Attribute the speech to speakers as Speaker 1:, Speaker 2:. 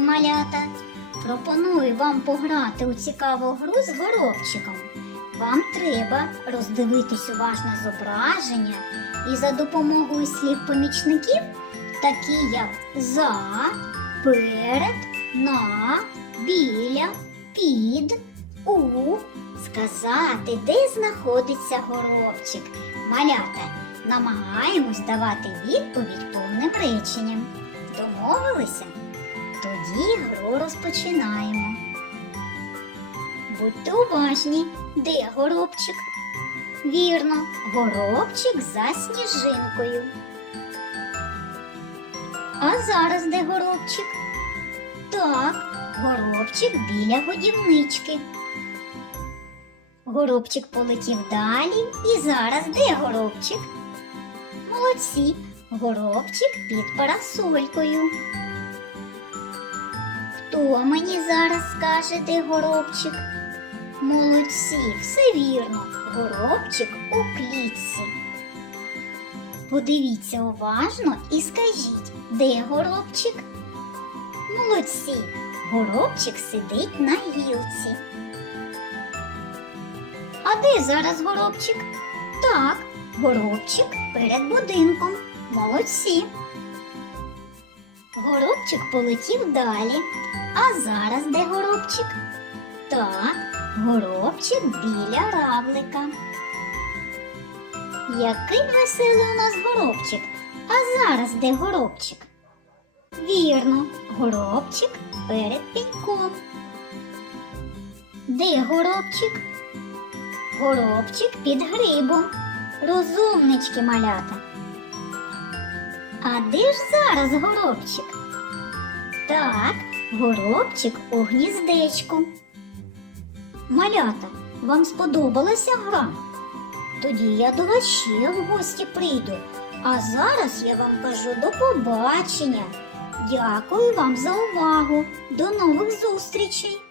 Speaker 1: малята. Пропоную вам пограти у цікаву гру з горобчиком. Вам треба роздивитись уважно зображення і за допомогою слів помічників, такі як за, перед, на, біля, під, у, сказати, де знаходиться горобчик. Малята, намагаємось давати відповідь повним реченням. Домовилися? Тоді розпочинаємо. Будьте уважні, де горобчик? Вірно, горобчик за сніжинкою. А зараз де горобчик? Так, горобчик біля годівнички. Горобчик полетів далі і зараз де горобчик? Молодці, горобчик під парасолькою. Хто мені зараз скаже, де горобчик? Молодці, все вірно, горобчик у клітці. Подивіться уважно і скажіть, де горобчик? Молодці, горобчик сидить на гілці. А де зараз горобчик? Так, горобчик перед будинком. Молодці. Горобчик полетів далі. А зараз де горобчик? Так, горобчик біля равлика. Який веселий у нас горобчик. А зараз де горобчик? Вірно, горобчик перед пеньком. Де горобчик? Горобчик під грибом. Розумнички малята. А де ж зараз горобчик? Так, горобчик у гніздечку. Малята, вам сподобалася гра? Тоді я до вас ще в гості прийду. А зараз я вам кажу до побачення. Дякую вам за увагу. До нових зустрічей!